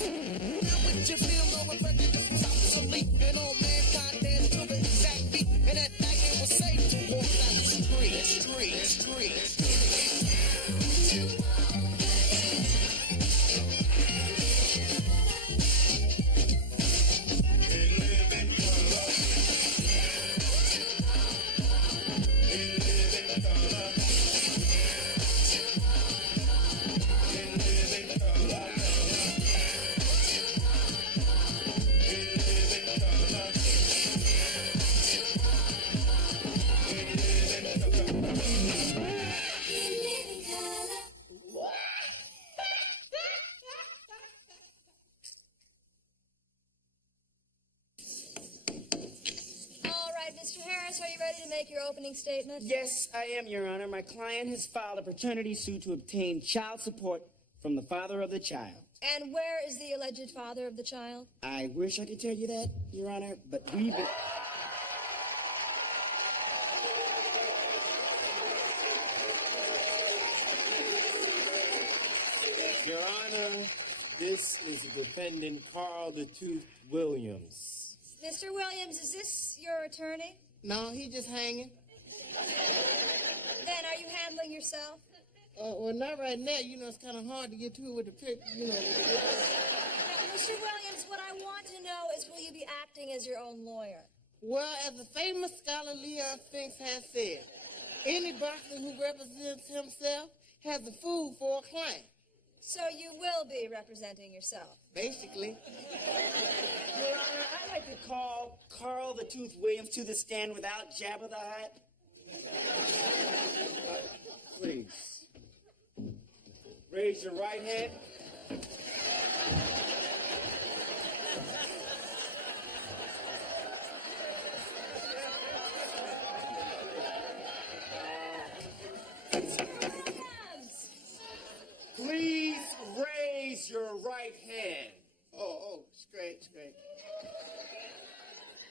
with your feel, no prejudice was obsolete, and all mankind danced to the exact beat, and at night it was safe to walk down the street. Statement? Yes, I am, Your Honor. My client has filed a paternity suit to obtain child support from the father of the child. And where is the alleged father of the child? I wish I could tell you that, Your Honor, but we've been... Your Honor, this is the defendant, Carl the Tooth Williams. Mr. Williams, is this your attorney? No, he just hanging. Then are you handling yourself? Well, not right now. You know, it's kind of hard to get to it with the pic, you know. Now, Mr. Williams, what I want to know is, will you be acting as your own lawyer? Well, as the famous scholar Leon Spinks has said, any boxer who represents himself has a fool for a client. So you will be representing yourself? Basically. Your Honor, I'd like to call Carl the Tooth Williams to the stand without Jabba the Hutt. Please. Raise your right hand. Please raise your right hand. Oh, straight.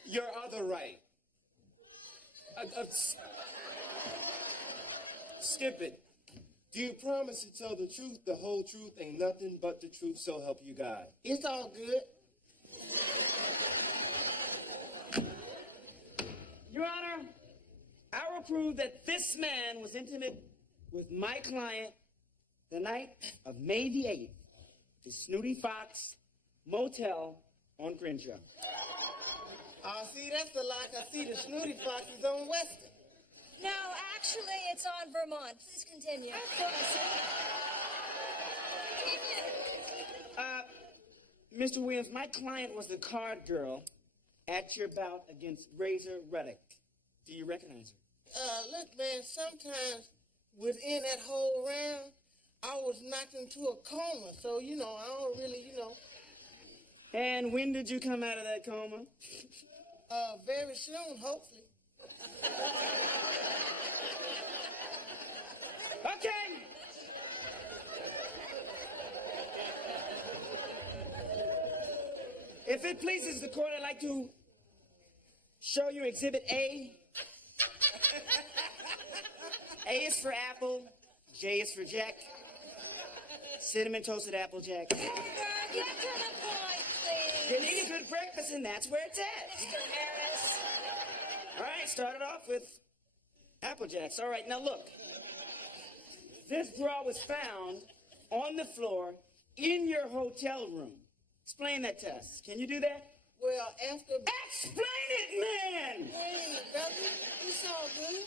Your other right. Skip it. Do you promise to tell the truth, the whole truth, and nothing but the truth, so help you God? It's all good. Your Honor, I will prove that this man was intimate with my client the night of May the 8th, the Snooty Fox Motel on Crenshaw. See, that's the lie. I see the Snooty Fox is on Western. No, actually, it's on Vermont. Please continue. Mr. Williams, my client was the card girl at your bout against Razor Reddick. Do you recognize her? Look, man, sometimes within that whole round, I was knocked into a coma, so, you know, I don't really, you know. And when did you come out of that coma? Very soon, hopefully. Okay. If it pleases the court, I'd like to show you Exhibit A. A is for apple, J is for Jack. Cinnamon toasted apple jack. Get to the point, please. You need a good breakfast, and that's where it's at. Mr. Harris. All right, started off with apple jacks. All right, now look. This bra was found on the floor in your hotel room. Explain that to us. Can you do that? Well, after... Explain it, man! Hey, brother, it's all good.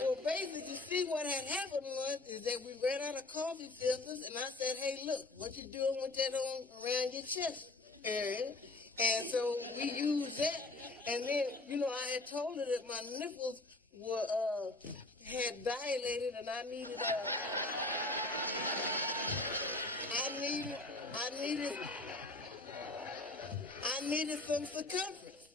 Well, basically, see what had happened is that we ran out of coffee filters, and I said, hey, look, what you doing with that on around your chest area? And so we used that, and then, you know, I had told her that my nipples were, had dilated, and I needed some circumference.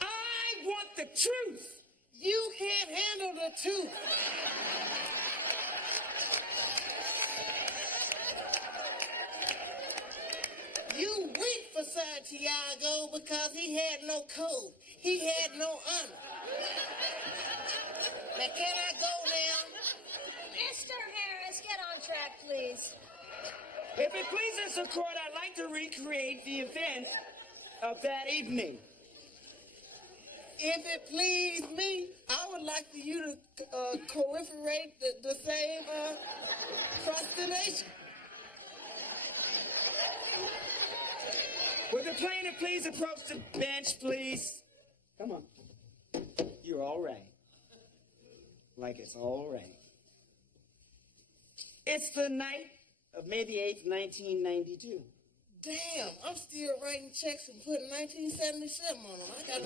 I want the truth. You can't handle the truth. You weak for Santiago because he had no code. He had no honor. Now, can I go now? Mr. Harris, get on track, please. If it pleases the court, I'd like to recreate the event of that evening. If it please me, I would like for you to proliferate the same procrastination. Would the plaintiff please approach the bench, please? Come on. You're all right. Like it's all right. It's the night of May the 8th, 1992. Damn, I'm still writing checks and putting 1977 on them. I got to.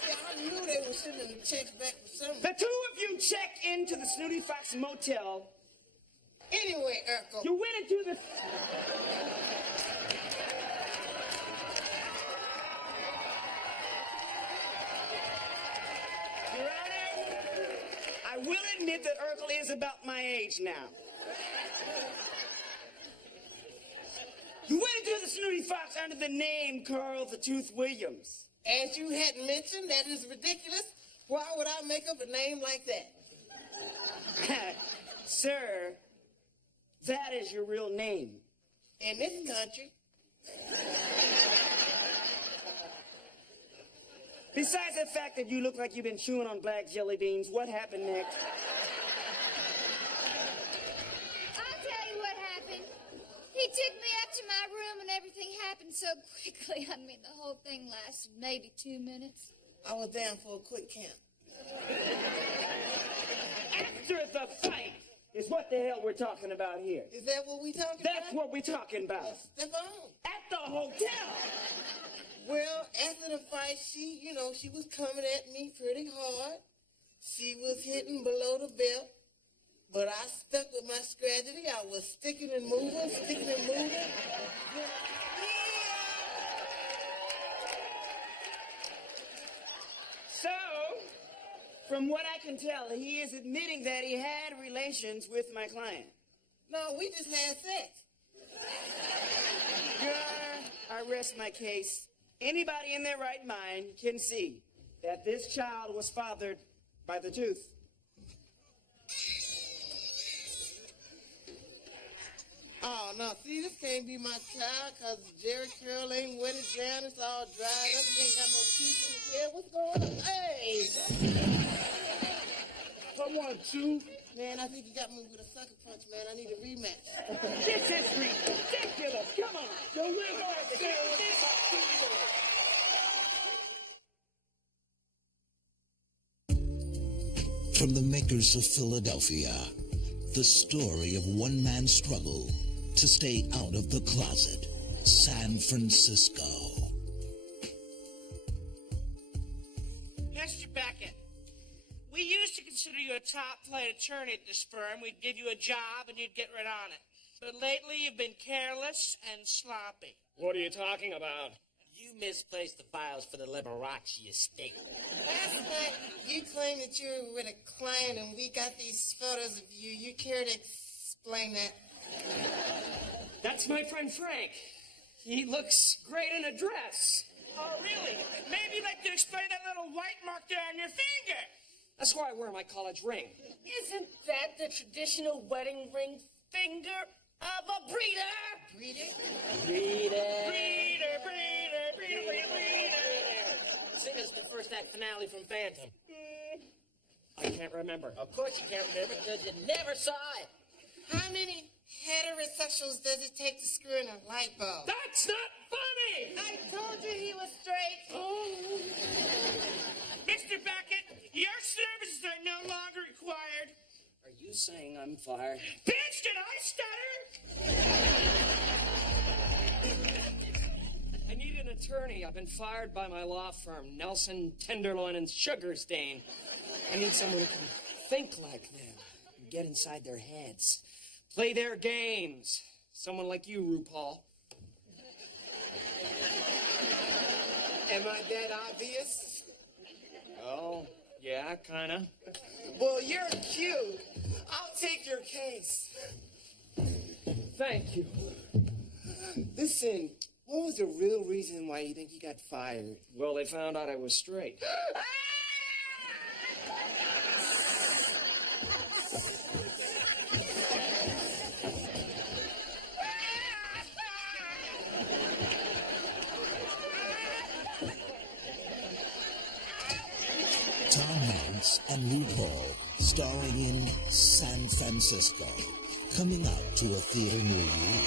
See, I knew they were sending the checks back for something. The two of you check into the Snooty Fox Motel. Anyway, Urkel. You went into the... Your Honor, I will admit that Urkel is about my age now. You went into the Snooty Fox under the name Carl the Tooth Williams. As you had mentioned, that is ridiculous. Why would I make up a name like that? Sir, that is your real name. In this country. Besides the fact that you look like you've been chewing on black jelly beans, what happened next? I'll tell you what happened. He took me up to my room and everything happened so quickly. I mean, the whole thing lasted maybe 2 minutes. I was down for a quick count. After the fight is what the hell we're talking about here. Is that what we talking That's about? what we're talking about. Step on. At the hotel. Well, after the fight, she was coming at me pretty hard. She was hitting below the belt. But I stuck with my strategy. I was sticking and moving. So, from what I can tell, he is admitting that he had relations with my client. No, we just had sex. Your Honor, I rest my case. Anybody in their right mind can see that this child was fathered by the tooth. Oh, no, see, this can't be my child because Jerry curl ain't wet it down. It's all dried up. He ain't got no teeth in his head. What's going on? Hey! Come on, Tooth. Man, I think you got me with a sucker punch, man. I need a rematch. This is ridiculous. Come on. Deliver From the makers of Philadelphia, the story of one man's struggle to stay out of the closet, San Francisco. Mr. Beckett, we used to consider you a top-flight attorney at this firm. We'd give you a job and you'd get right on it. But lately you've been careless and sloppy. What are you talking about? You misplaced the files for the Liberace estate. Last night, you claimed that you were with a client and we got these photos of you. You care to explain that? That's my friend Frank. He looks great in a dress. Oh, really? Maybe you'd like to explain that little white mark there on your finger. That's why I wear my college ring. Isn't that the traditional wedding ring finger of a breeder? Breeder? Sing us the first act finale from Phantom. I can't remember. Of course you can't remember because you never saw it. How many heterosexuals does it take to screw in a light bulb? That's not funny! I told you he was straight. Mr. Beckett, your services are no longer required. Are you saying I'm fired? Bitch, did I stutter? I need an attorney. I've been fired by my law firm, Nelson, Tenderloin, and Sugarstain. I need someone who can think like them and get inside their heads. Play their games. Someone like you, RuPaul. Am I that obvious? Oh, yeah, kinda. Well, you're cute. I'll take your case. Thank you. Listen, what was the real reason why you think you got fired? Well, they found out I was straight. Prince and RuPaul, starring in San Francisco. Coming out to a theater near you.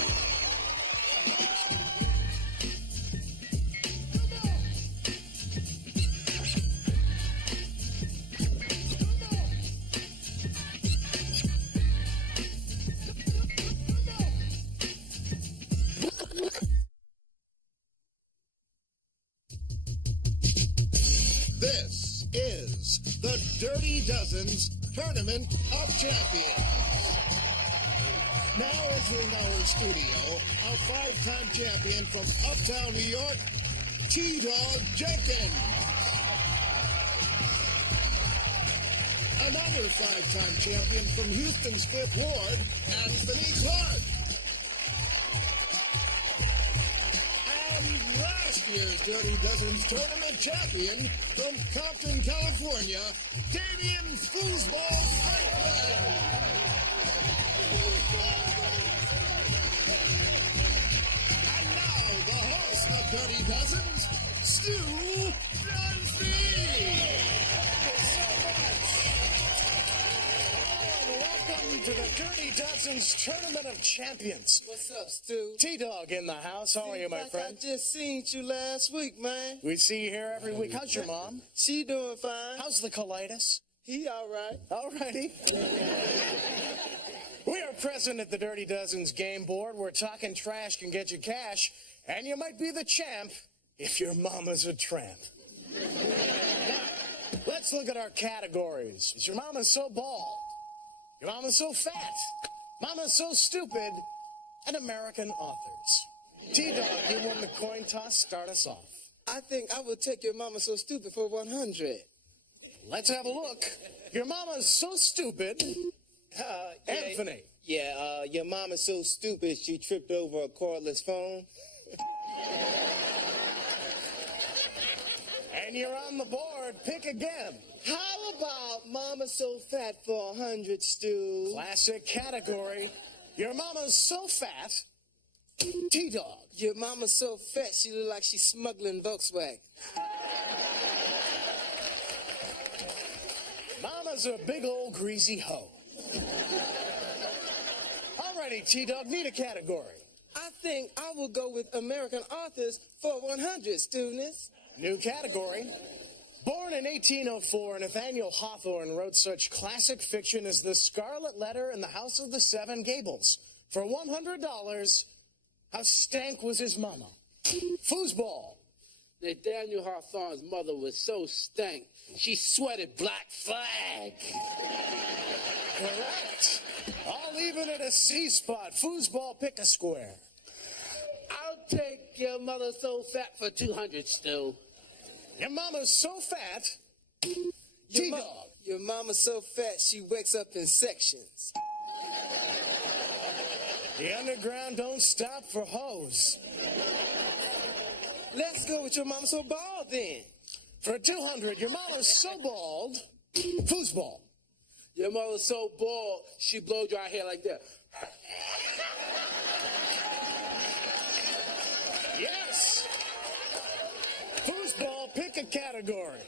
This is the Dirty Dozen's Tournament of Champions. Now entering our studio, a five-time champion from Uptown New York, T-Dog Jenkins. Another five-time champion from Houston's Fifth Ward, Anthony Clark. And last year's Dirty Dozen's tournament champion from Compton, California, Damian Foosball Franklin. And now the host of Dirty Dozens, Stu Dunphy. Welcome to the Dirty Dozen's Tournament of Champions. What's up, Stu? T-Dog in the house. How are you, my friend? I just seen you last week, man. We see you here every week. How's your mom? She doing fine. How's the colitis? He all right. All righty. We are present at the Dirty Dozen's game board where talking trash can get you cash, and you might be the champ if your mama's a tramp. Now, let's look at our categories. Is your mama so bald? Your mama's so fat? Mama's so stupid? And American authors. T-Dog, you won the coin toss. Start us off. I think I would take your mama so stupid for 100. Let's have a look. Your mama's so stupid. Anthony. Yeah, your mom is so stupid she tripped over a cordless phone. And you're on the board. Pick again. How about Mama so fat for 100, Stu? Classic category. Your mama's so fat. T-Dog. Your mama's so fat she look like she's smuggling Volkswagen. Mama's a big old greasy hoe. Alrighty, T-Dog, need a category. I think I will go with American authors for 100, students. New category. Born in 1804, Nathaniel Hawthorne wrote such classic fiction as The Scarlet Letter and The House of the Seven Gables. For $100, how stank was his mama? Foosball. Nathaniel Hawthorne's mother was so stank, she sweated Black Flag. Correct. I'll leave it at a C spot. Foosball, pick a square. I'll take your mother so fat for 200, Stu. Your mama's so fat. T-Dog. Your mama's so fat she wakes up in sections. The underground don't stop for hoes. Let's go with your mama so bald then. For 200, your mama's so bald. Foosball. Your mother's so bald, she blow dry hair like that. Yes. Foosball, pick a category.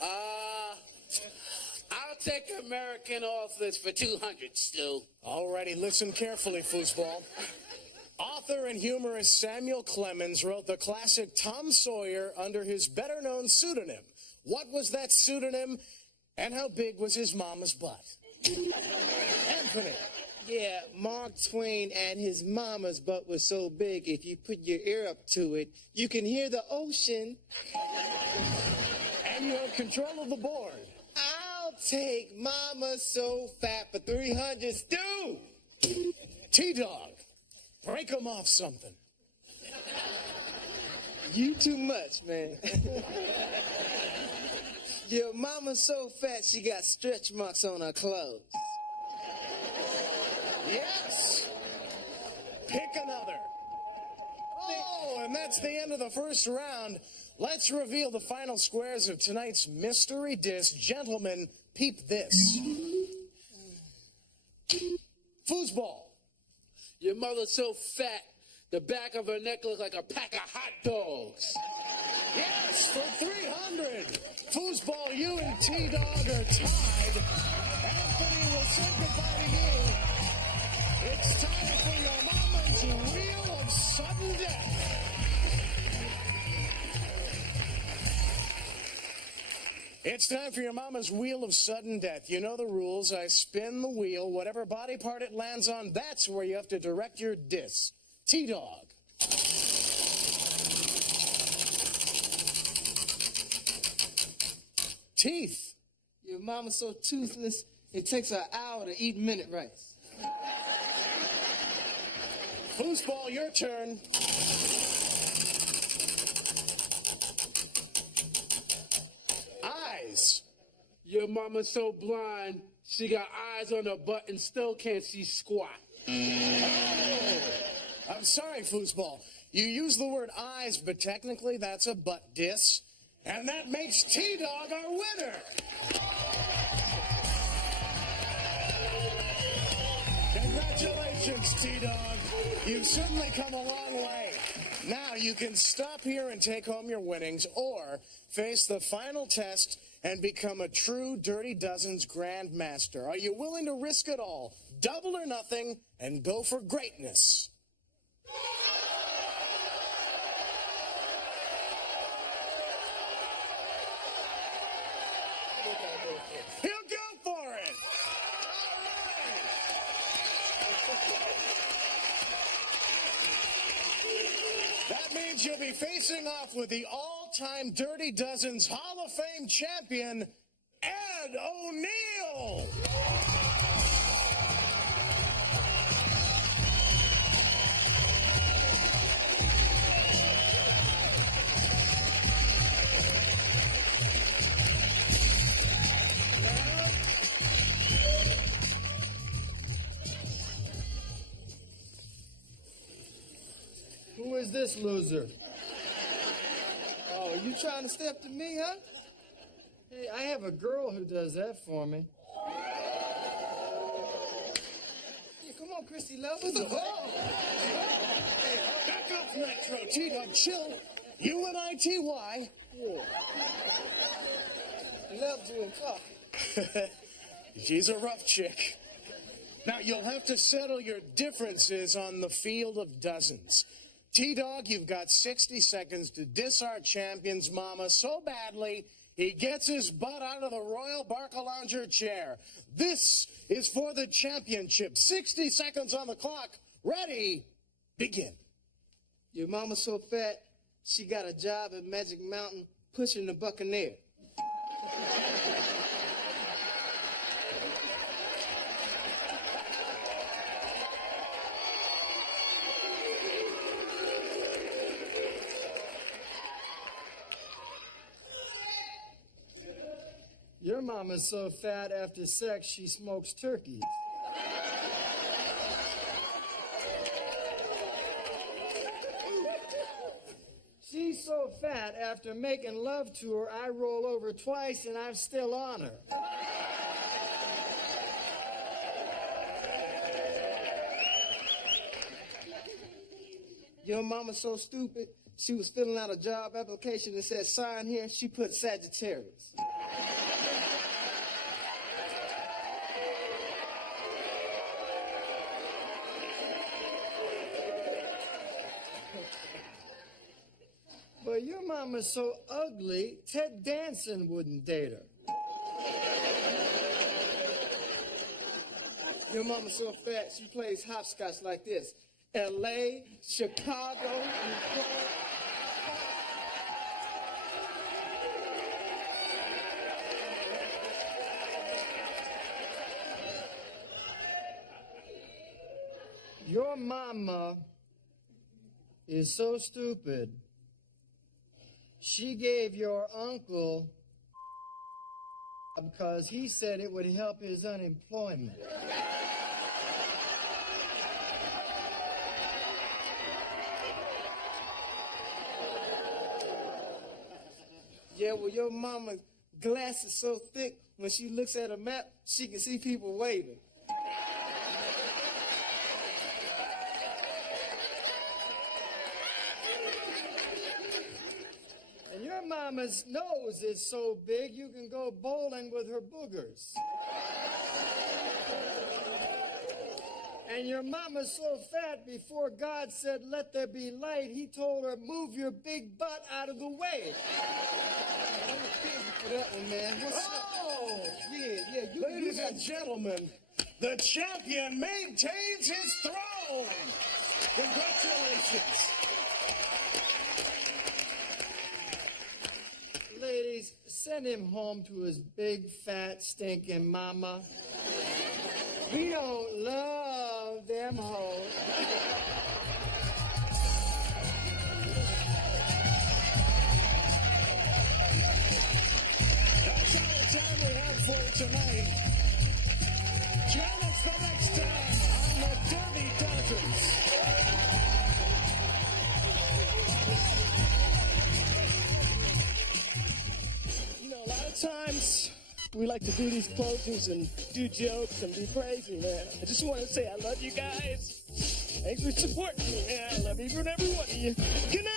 I'll take American authors for 200, Stu. Alrighty, listen carefully, Foosball. Author and humorist Samuel Clemens wrote the classic Tom Sawyer under his better-known pseudonym. What was that pseudonym, and how big was his mama's butt? Anthony. Yeah, Mark Twain and his mama's butt was so big, if you put your ear up to it, you can hear the ocean. And you have control of the board. I'll take Mama so fat for 300, Stu. T-Dog, break them off something. You too much, man. Your mama's so fat she got stretch marks on her clothes. Yes. Pick another. Oh, and that's the end of the first round. Let's reveal the final squares of tonight's mystery disc. Gentlemen, peep this. Foosball. Your mother's so fat, the back of her neck looks like a pack of hot dogs. Yes, for 300. Foosball, you and T-Dog are tied. Anthony will say goodbye to you. It's time for your mama's wheel of sudden death. It's time for your mama's wheel of sudden death. You know the rules. I spin the wheel. Whatever body part it lands on, that's where you have to direct your disc. T-Dog. Teeth. Your mama's so toothless, it takes her an hour to eat minute rice. Foosball, your turn. Eyes. Your mama's so blind, she got eyes on her butt and still can't see squat. Oh, I'm sorry, Foosball. You use the word eyes, but technically that's a butt diss. And that makes T-Dog our winner. Congratulations, T-Dog. You've certainly come a long way. Now you can stop here and take home your winnings, or face the final test and become a true Dirty Dozens Grandmaster. Are you willing to risk it all, double or nothing, and go for greatness? He'll go for it! That means you'll be facing off with the all-time Dirty Dozens Hall of Fame champion, Ed O'Neill! Who is this loser? Oh, you trying to step to me, huh? Hey, I have a girl who does that for me. Yeah, come on, Christy Love. What's the Hey, back up, Metro. T-Dog, chill. U-N-I-T-Y. Yeah. Love doing coffee. She's a rough chick. Now, you'll have to settle your differences on the field of dozens. T-Dog, you've got 60 seconds to diss our champion's mama so badly he gets his butt out of the Royal Barcalounger chair. This is for the championship. 60 seconds on the clock. Ready? Begin. Your mama's so fat, she got a job at Magic Mountain pushing the Buccaneer. Your mama's so fat after sex, she smokes turkeys. She's so fat after making love to her, I roll over twice and I'm still on her. Your mama's so stupid, she was filling out a job application that said sign here, she put Sagittarius. But your mama's so ugly, Ted Danson wouldn't date her. Your mama's so fat, she plays hopscotch like this. L.A., Chicago, New York. Your mama is so stupid. She gave your uncle because he said it would help his unemployment. Yeah, well, your mama's glass is so thick, when she looks at a map, she can see people waving. And your mama's nose is so big you can go bowling with her boogers. And your mama's so fat, before God said, let there be light, he told her, move your big butt out of the way. For that one, man. What's up? Yeah, Ladies and gentlemen, the champion maintains his throne. Congratulations. Ladies, send him home to his big, fat, stinking mama. We don't love them hoes. That's all the time we have for you tonight. Join us the next time on the Dirty Dozens. You know, a lot of times we like to do these closings and do jokes and be crazy, man. I just want to say I love you guys. Thanks for supporting me, man. I love each and every one of you. Good night.